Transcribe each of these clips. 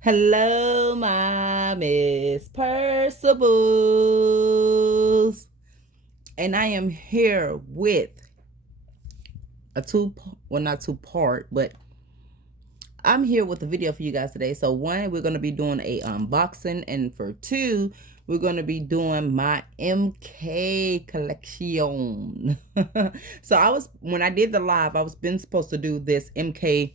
Hello, my Miss Percivables. And I am here with not two part, but I'm here with a video for you guys today. So one, we're going to be doing a unboxing, and for two, we're going to be doing my MK collection. So when I did the live, I was been supposed to do this MK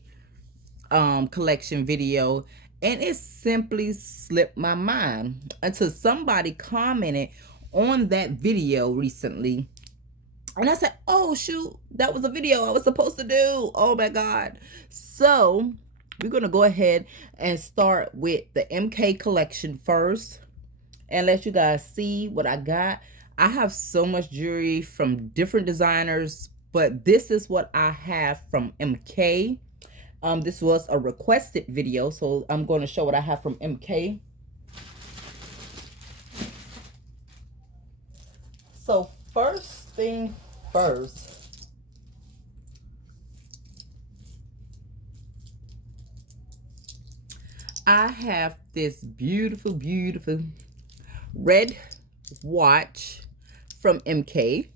collection video, and it simply slipped my mind until somebody commented on that video recently, and I said, oh shoot, that was a video I was supposed to do. Oh my god. So we're gonna go ahead and start with the MK collection first and let you guys see what I got. I have so much jewelry from different designers, but this is what I have from MK. This was a requested video, so I'm going to show what I have from MK. So first thing first, I have this beautiful, beautiful red watch from MK.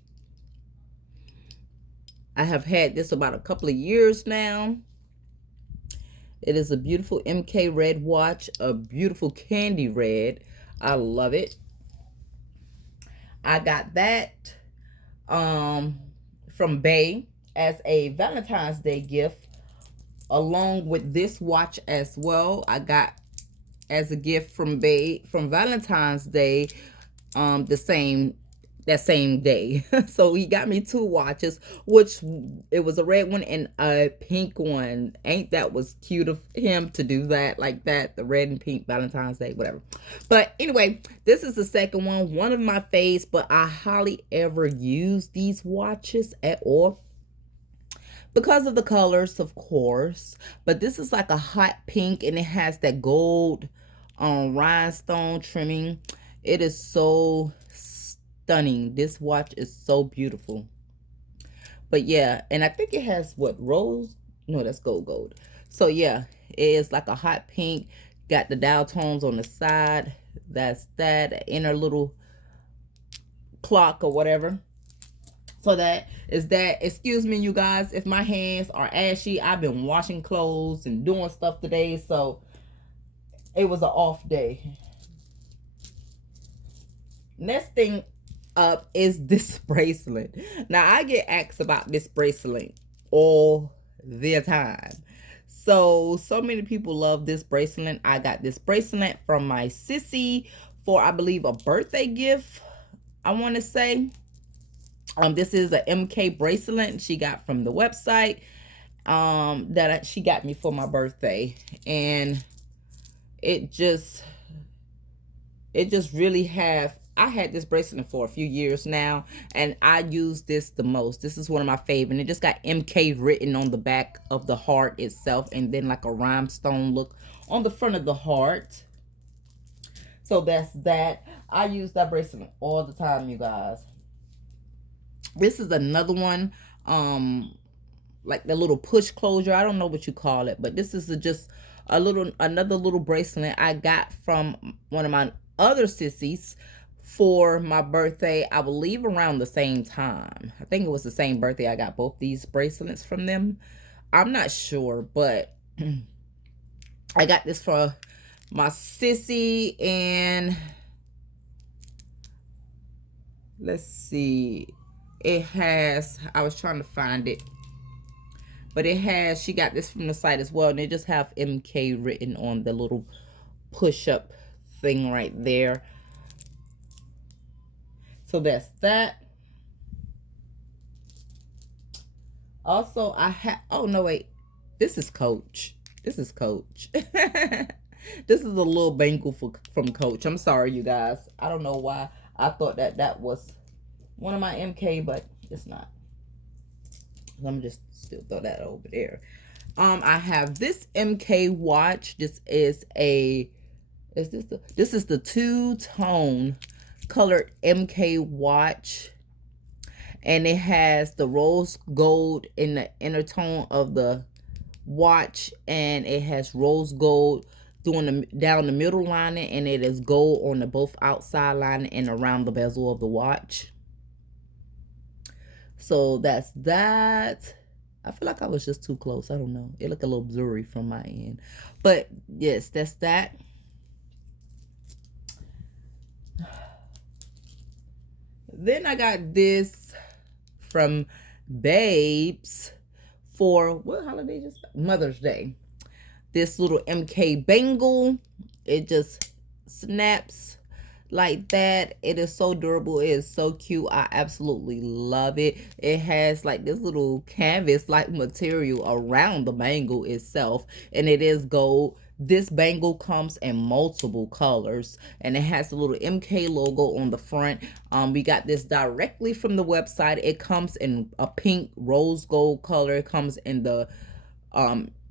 I have had this about a couple of years now. It is a beautiful MK red watch, a beautiful candy red. I love it. I got that from Bay as a Valentine's Day gift, along with this watch as well. I got as a gift from Bay from Valentine's Day that same day. So he got me two watches, which it was a red one and a pink one. Ain't that was cute of him to do that like that, the red and pink Valentine's Day, whatever. But anyway, this is the second one of my faves, but I hardly ever use these watches at all because of the colors, of course. But this is like a hot pink, and it has that gold rhinestone trimming. It is so stunning. This watch is so beautiful. But yeah, and I think it has what, rose? No, that's gold. So yeah, it is like a hot pink. Got the dial tones on the side. That's that inner little clock or whatever. So that is that. Excuse me, you guys, if my hands are ashy. I've been washing clothes and doing stuff today, so it was an off day. Next thing up is this bracelet. Now I get asked about this bracelet all the time. So many people love this bracelet. I got this bracelet from my sissy for, I believe, a birthday gift, I want to say. This is a MK bracelet she got from the website that she got me for my birthday, and it just really I had this bracelet for a few years now, and I use this the most. This is one of my favorite. It just got MK written on the back of the heart itself, and then like a rhinestone look on the front of the heart. So that's that. I use that bracelet all the time, you guys. This is another one, like the little push closure. I don't know what you call it, but this is just another little bracelet I got from one of my other sissies for my birthday, I believe around the same time. I think it was the same birthday I got both these bracelets from them. I'm not sure, but I got this for my sissy, and let's see. It has, I was trying to find it, but it has, she got this from the site as well, and they just have MK written on the little push-up thing right there. So that's that. Also, I have, oh no, wait, this is Coach. This is Coach. This is a little bangle from Coach. I'm sorry, you guys. I don't know why I thought that was one of my MK, but it's not. Let me just still throw that over there. I have this MK watch. This is the two-tone colored MK watch, and it has the rose gold in the inner tone of the watch, and it has rose gold doing the down the middle lining, and it is gold on the both outside lining and around the bezel of the watch. So that's that. I feel like I was just too close. I don't know. It looked a little blurry from my end. But yes, that's that. Then I got this from Babes for what holiday just Mother's Day. This little MK bangle. It just snaps like that. It is so durable. It is so cute. I absolutely love it. It has like this little canvas like material around the bangle itself, and it is gold. This bangle comes in multiple colors, and it has a little MK logo on the front. We got this directly from the website. It comes in a pink rose gold color. It comes in the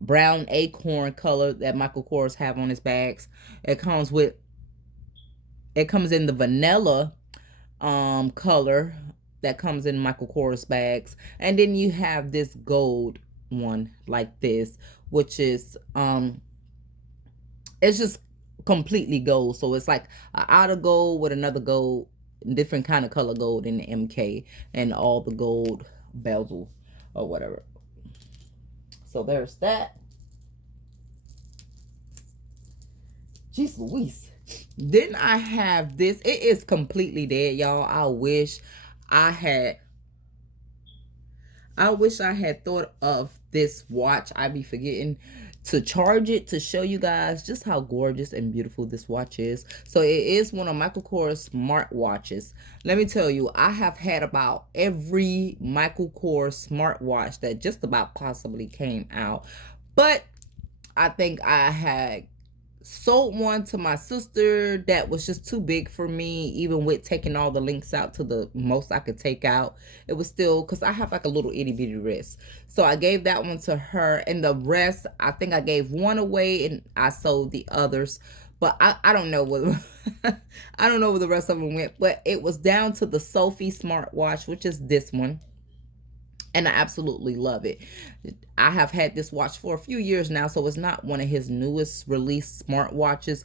brown acorn color that Michael Kors have on his bags. It comes in the vanilla color that comes in Michael Kors bags. And then you have this gold one like this, which is it's just completely gold. So it's like an outer gold with another gold, different kind of color gold in the MK, and all the gold bezel or whatever. So there's that. Jeez Louise. Then I have this. It is completely dead, y'all. I wish I had thought of this watch. I be forgetting to charge it to show you guys just how gorgeous and beautiful this watch is. So it is one of Michael Kors smart watches. Let me tell you, I have had about every Michael Kors smart watch that just about possibly came out. But I think I had sold one to my sister that was just too big for me, even with taking all the links out to the most I could take out. It was still, because I have like a little itty bitty wrist, so I gave that one to her, and the rest, I think I gave one away and I sold the others. But I don't know where I don't know where the rest of them went. But it was down to the Sophie smartwatch, which is this one, and I absolutely love it. I have had this watch for a few years now, so it's not one of his newest released smartwatches,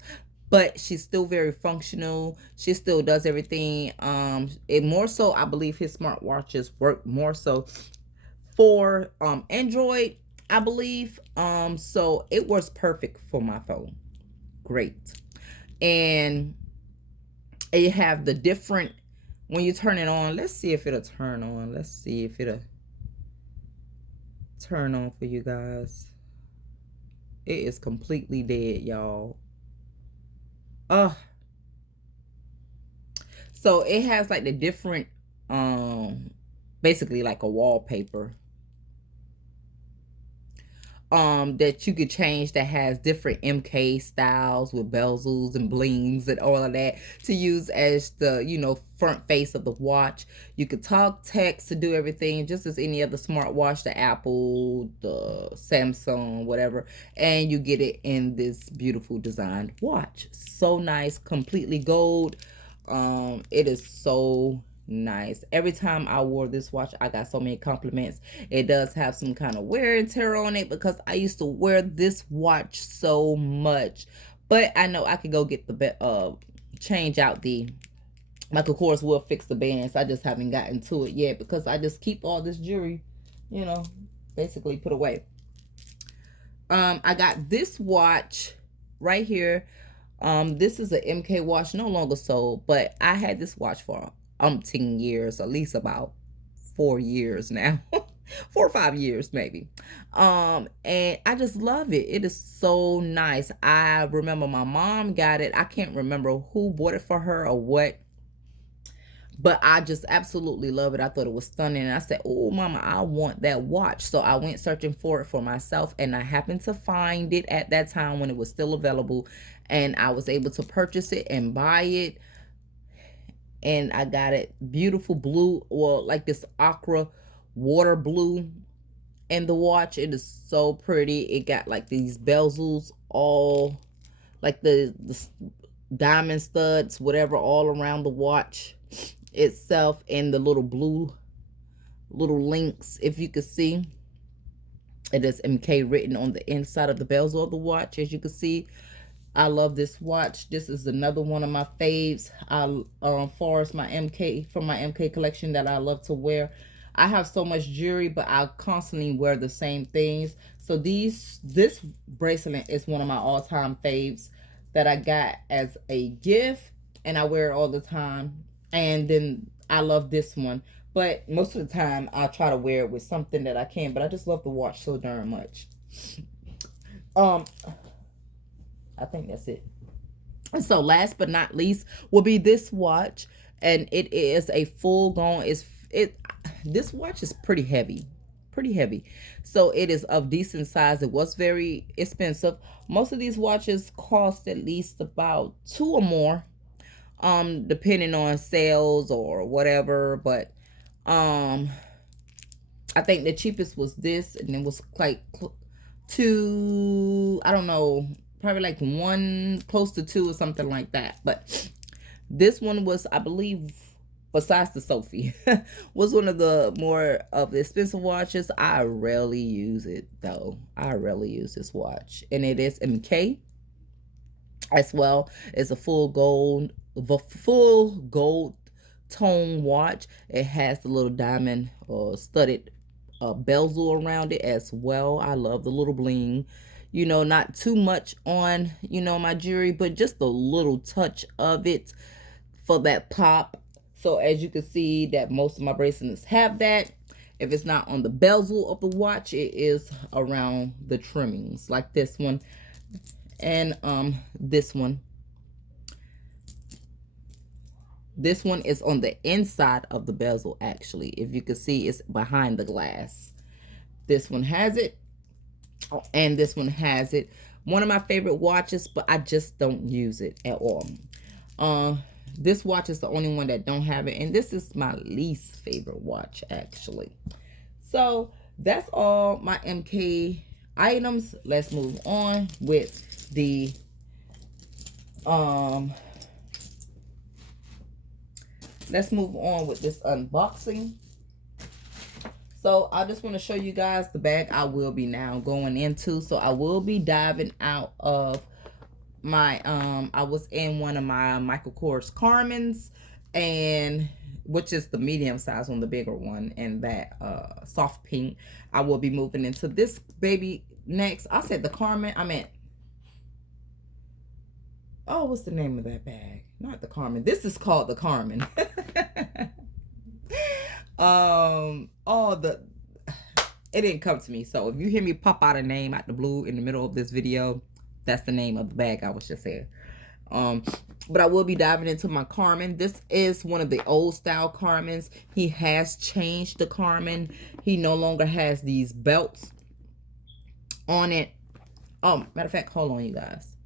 but she's still very functional. She still does everything. It more so, I believe his smartwatches work more so for Android, I believe. So it works perfect for my phone. Great. And you have the different, when you turn it on, let's see if it'll turn on. Let's see if it'll turn on for you guys. It is completely dead, y'all. So it has like the different basically like a wallpaper that you could change, that has different MK styles with bezels and blings and all of that to use as the, you know, front face of the watch. You could talk, text, to do everything just as any other smartwatch, the Apple, the Samsung, whatever. And you get it in this beautiful designed watch. So nice, completely gold. It is so nice. Every time I wore this watch, I got so many compliments. It does have some kind of wear and tear on it because I used to wear this watch so much. But I know I could go get the change out the Michael Kors will fix the bands. I just haven't gotten to it yet because I just keep all this jewelry, you know, basically put away. I got this watch right here. This is an MK watch, no longer sold, but I had this watch for umpteen years, at least about 4 years now. 4 or 5 years maybe. And I just love it. It is so nice. I remember my mom got it. I can't remember who bought it for her or what, but I just absolutely love it. I thought it was stunning, and I said, oh mama, I want that watch. So I went searching for it for myself, and I happened to find it at that time when it was still available, and I was able to purchase it and buy it. And I got it beautiful blue, well, like this aqua water blue in the watch. It is so pretty. It got like these bezels, all like the diamond studs, whatever, all around the watch itself, and the little blue little links, if you could see. It is MK written on the inside of the bezel of the watch, as you can see. I love this watch. This is another one of my faves. Far as my MK, from my MK collection, that I love to wear. I have so much jewelry, but I constantly wear the same things. So this bracelet is one of my all-time faves that I got as a gift, and I wear it all the time. And then I love this one, but most of the time I try to wear it with something that I can. But I just love the watch so darn much. I think that's it. And so last but not least will be this watch, and it is a full gone. This watch is pretty heavy, pretty heavy. So it is of decent size. It was very expensive. Most of these watches cost at least about $2 or more, depending on sales or whatever. But I think the cheapest was this, and it was like two, I don't know, probably like one, close to two or something like that. But this one was, I believe, besides the Sophie, was one of the more of the expensive watches. I rarely use it though. I rarely use this watch, and it is MK as well. It's a full gold tone watch. It has the little diamond studded bezel around it as well. I love the little bling. You know, not too much on, you know, my jewelry, but just a little touch of it for that pop. So as you can see that most of my bracelets have that. If it's not on the bezel of the watch, it is around the trimmings, like this one and this one. This one is on the inside of the bezel, actually. If you can see, it's behind the glass. This one has it, and this one has it. One of my favorite watches, but I just don't use it at all. This watch is the only one that don't have it, and this is my least favorite watch, actually. So that's all my MK items. Let's move on with the let's move on with this unboxing. So I just want to show you guys the bag I will be now going into. So I will be diving out of my I was in one of my Michael Kors Carmen's, and which is the medium size one, the bigger one, and that soft pink. I will be moving into this baby next. I said the Carmen, I meant, oh, what's the name of that bag? Not the Carmen. This is called the Carmen. It didn't come to me. So if you hear me pop out a name out the blue in the middle of this video, that's the name of the bag I was just saying. But I will be diving into my Carmen. This is one of the old style Carmens. He has changed the Carmen. He no longer has these belts on it. Oh, matter of fact, hold on, you guys.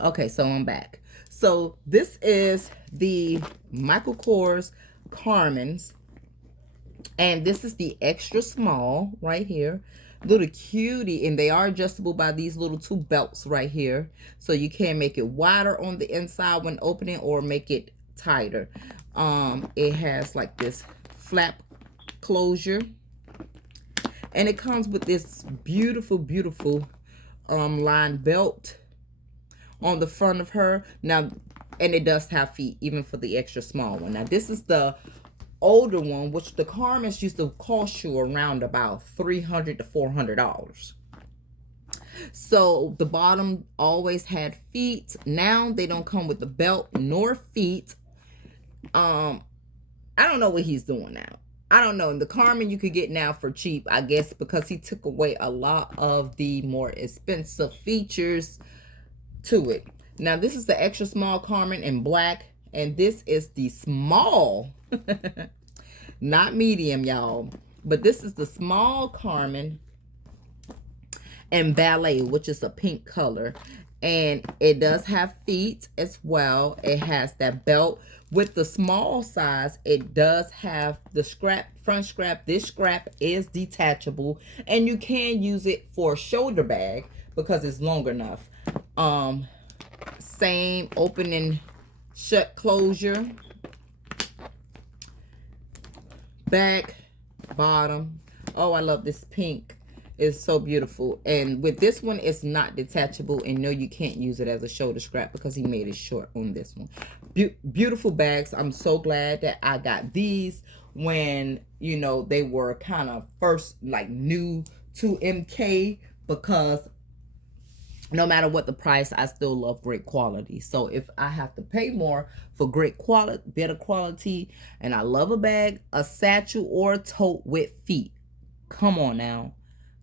Okay, so I'm back. So this is the Michael Kors Carmen's, and this is the extra small right here. Little cutie, and they are adjustable by these little two belts right here. So you can make it wider on the inside when opening or make it tighter. It has like this flap closure, and it comes with this beautiful, beautiful lined belt on the front of her. Now, and it does have feet even for the extra small one. Now this is the older one, which the Carmen's used to cost you around about $300 to $400. So the bottom always had feet. Now they don't come with the belt nor feet. I don't know what he's doing now. I don't know. The Carmen you could get now for cheap, I guess, because he took away a lot of the more expensive features to it. Now this is the extra small Carmen in black, and this is the small not medium, y'all, but this is the small Carmen in ballet, which is a pink color, and it does have feet as well. It has that belt. With the small size, it does have the front strap. This strap is detachable, and you can use it for a shoulder bag because it's long enough. Same open and shut closure. Back, bottom. Oh, I love this pink. It's so beautiful. And with this one, it's not detachable. And no, you can't use it as a shoulder strap because he made it short on this one. Beautiful bags. I'm so glad that I got these when, you know, they were kind of first like new to MK, because no matter what the price, I still love great quality. So if I have to pay more for great quality, better quality, and I love a bag, a satchel, or a tote with feet. Come on now.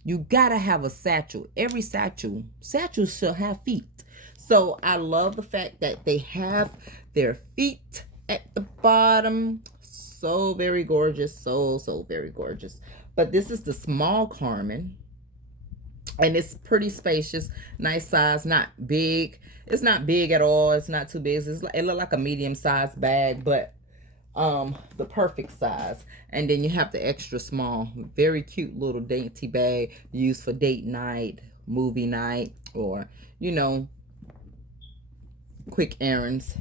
You gotta have a satchel. Every satchel should have feet. So I love the fact that they have their feet at the bottom. So very gorgeous. So very gorgeous. But this is the small Carmen. And it's pretty spacious, nice size, not big. It's not big at all. It's not too big. It looks like a medium-sized bag, but the perfect size. And then you have the extra small, very cute little dainty bag used for date night, movie night, or, you know, quick errands,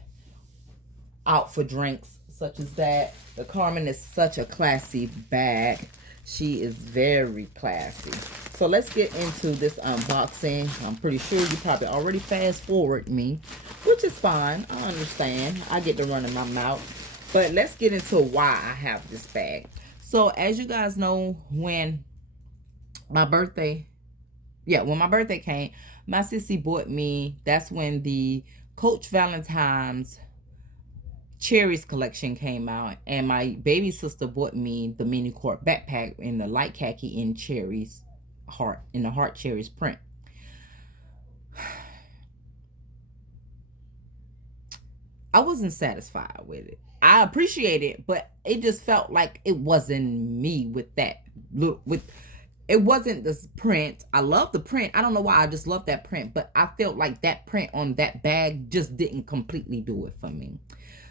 out for drinks such as that. The Carmen is such a classy bag. She is very classy. So let's get into this unboxing. I'm pretty sure you probably already fast forward me, which is fine. I understand. I get to run in my mouth. But let's get into why I have this bag. So as you guys know, when my birthday came, my sissy bought me, that's when the Coach Valentine's Cherries collection came out, and my baby sister bought me the mini court backpack in the light khaki in cherries heart, in the heart cherries print. I wasn't satisfied with it. I appreciate it, but it just felt like it wasn't me with that look. With it wasn't this print. I love the print. I don't know why, I just love that print, but I felt like that print on that bag just didn't completely do it for me.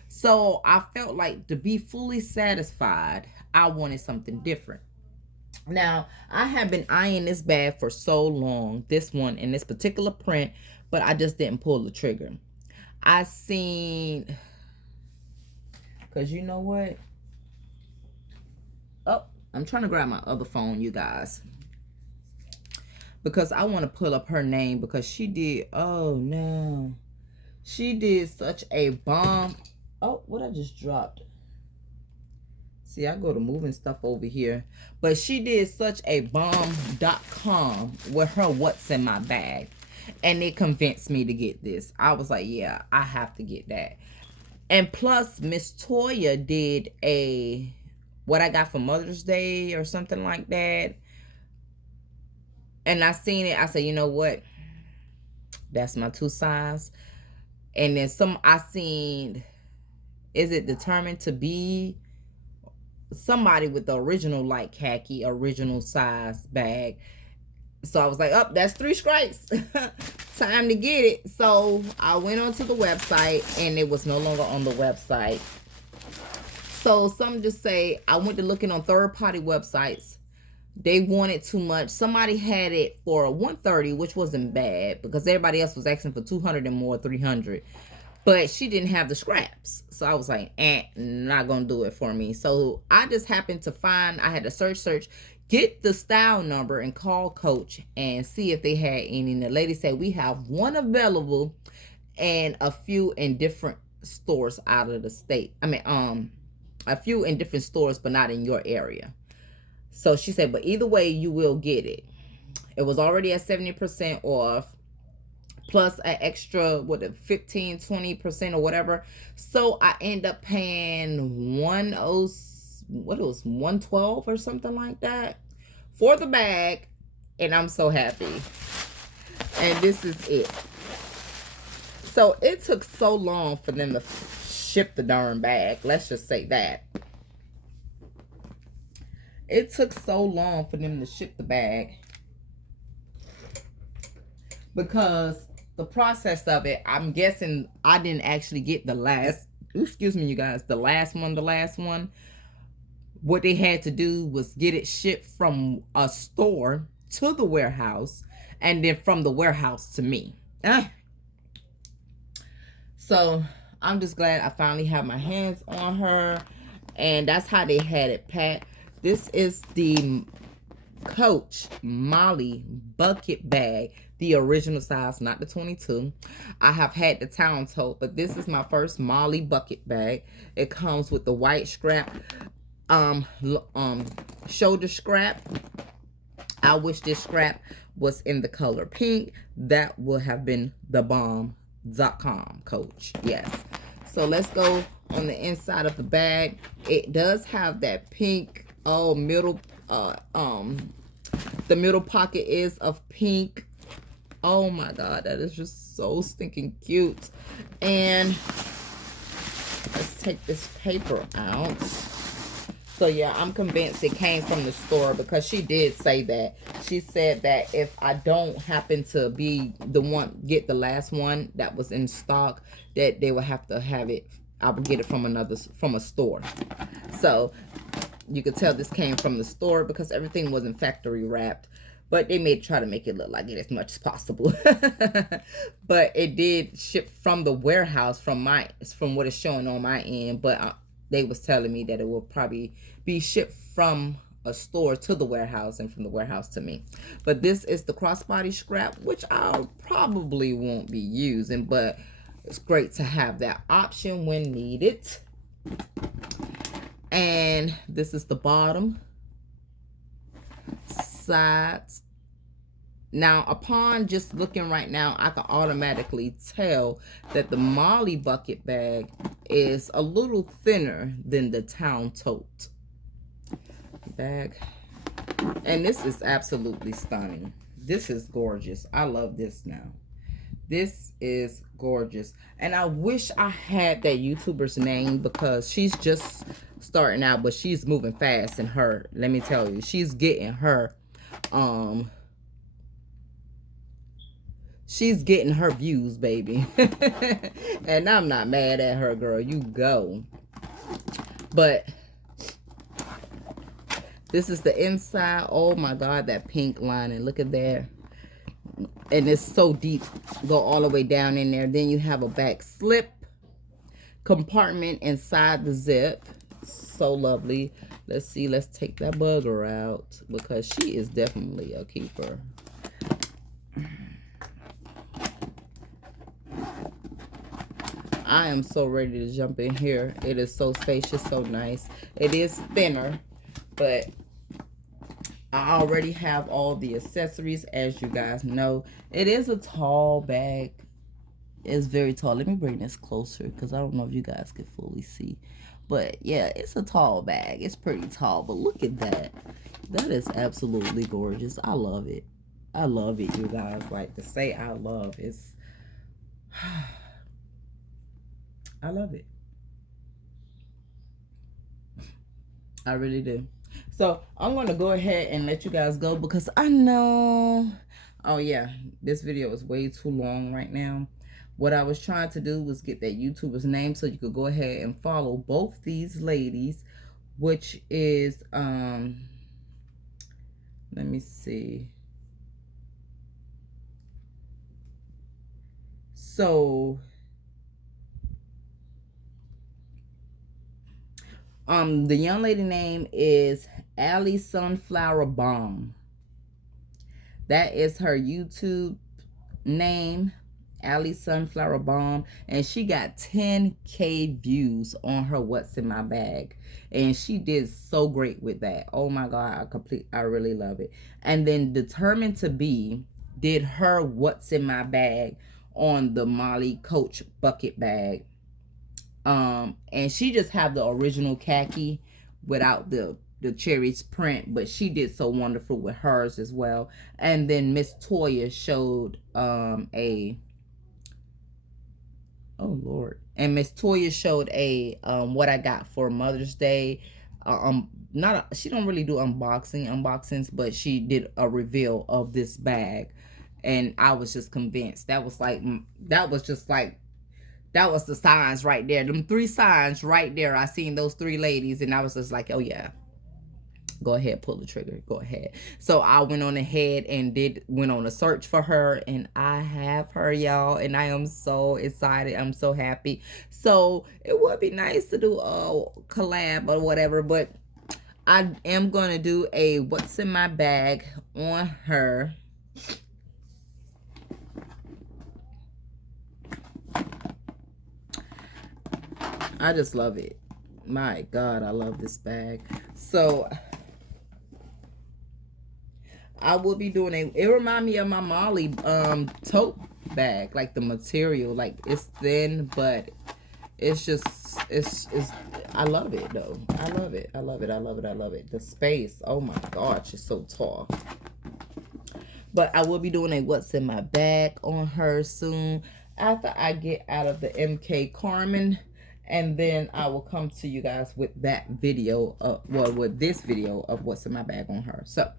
So I felt like to be fully satisfied, I wanted something different. Now, I have been eyeing this bag for so long, this one in this particular print, but I just didn't pull the trigger. I seen, because you know what? Oh, I'm trying to grab my other phone, you guys, because I want to pull up her name, because she did, oh no, she did such a bomb. Oh, what I just dropped. See, I go to moving stuff over here. But she did such a bomb.com with her what's in my bag. And it convinced me to get this. I was like, yeah, I have to get that. And plus, Miss Toya did a, what I got for Mother's Day or something like that. And I seen it. I said, you know what? That's my 2 size. And then I seen, is it Determined to Be? Somebody with the original light khaki, original size bag. So I was like, oh, that's 3 strikes. Time to get it. So I went onto the website, and it was no longer on the website. So some just say, I went to looking on third-party websites. They wanted too much. Somebody had it for $130, which wasn't bad, because everybody else was asking for $200 and more, $300. But she didn't have the scraps. So I was like, not going to do it for me. So I just happened to find, I had to search, get the style number and call Coach and see if they had any. And the lady said, we have one available and a few in different stores out of the state. I mean, a few in different stores, but not in your area. So she said, but either way, you will get it. It was already at 70% off. Plus an extra, 15-20% or whatever. So I end up paying $112 or something like that for the bag, and I'm so happy. And this is it. So it took so long for them to ship the darn bag. Let's just say that. It took so long for them to ship the bag, because the process of it, I'm guessing I didn't actually get the last, excuse me, you guys, the last one. What they had to do was get it shipped from a store to the warehouse, and then from the warehouse to me. So I'm just glad I finally have my hands on her, and that's how they had it packed. This is the Coach Molly bucket bag, the original size, not the 22. I have had the town tote, but this is my first Molly bucket bag. It comes with the white scrap, um, shoulder strap. I wish this scrap was in the color pink. That would have been the bomb.com, Coach. Yes. So let's go on the inside of the bag. It does have that pink middle the middle pocket is of pink. Oh my god, that is just so stinking cute. And let's take this paper out. So yeah, I'm convinced it came from the store, because she did say that. She said that if I don't happen to be the one, get the last one that was in stock, that they will have to have it. I will get it from a store. So you could tell this came from the store because everything wasn't factory wrapped. But they may try to make it look like it as much as possible. But it did ship from the warehouse from what it's showing on my end. But they was telling me that it will probably be shipped from a store to the warehouse and from the warehouse to me. But this is the crossbody scrap, which I probably won't be using, but it's great to have that option when needed. And this is the bottom, sides. Now, upon just looking right now, I can automatically tell that the Molly bucket bag is a little thinner than the town tote bag. And this is absolutely stunning. This is gorgeous. I love this now. This is gorgeous. And I wish I had that YouTuber's name, because she's just starting out, but she's moving fast in her. Let me tell you, she's getting her views, baby. And I'm not mad at her, girl. You go. But this is the inside. Oh my god, that pink lining. Look at there. And it's so deep. Go all the way down in there. Then you have a back slip compartment inside the zip. So lovely. Let's see. Let's take that bugger out, because she is definitely a keeper. I am so ready to jump in here. It is so spacious, so nice. It is thinner, but I already have all the accessories, as you guys know. It is a tall bag. It's very tall. Let me bring this closer, because I don't know if you guys can fully see. But yeah, it's a tall bag. It's pretty tall, but look at that. That is absolutely gorgeous. I love it. I love it, you guys. Like, to say I love is... I love it. I really do. So I'm going to go ahead and let you guys go, because I know, oh yeah, this video is way too long right now. What I was trying to do was get that YouTuber's name so you could go ahead and follow both these ladies, which is, let me see. So, the young lady name is Allie Sunflower Bomb. That is her YouTube name, Allie Sunflower Bomb, and she got 10K views on her What's in My Bag, and she did so great with that. Oh my god, I really love it. And then Determined to Be did her What's in My Bag on the Molly Coach bucket bag. And she just have the original khaki without the cherries print, but she did so wonderful with hers as well. And then Miss Toya showed Miss Toya showed a what I got for Mother's Day. She don't really do unboxings, but she did a reveal of this bag, and I was just convinced. That was the signs right there. Them 3 signs right there. I seen those 3 ladies, and I was just like, oh yeah, go ahead, pull the trigger, go ahead. So I went on ahead and went on a search for her, and I have her, y'all, and I am so excited. I'm so happy. So it would be nice to do a collab or whatever, but I am going to do a what's in my bag on her. I just love it. My God, I love this bag. So I will be doing it remind me of my Molly tote bag, like the material, like it's thin, but it's just it's I love it though. I love it. I love it. I love it. I love it. The space. Oh my God, she's so tall. But I will be doing a what's in my bag on her soon after I get out of the MK Carmen. And then I will come to you guys with that video, with this video of what's in my bag on her. So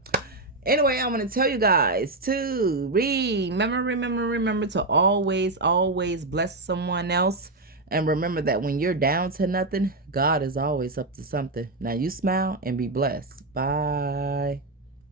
anyway, I'm going to tell you guys to remember to always bless someone else. And remember that when you're down to nothing, God is always up to something. Now you smile and be blessed. Bye.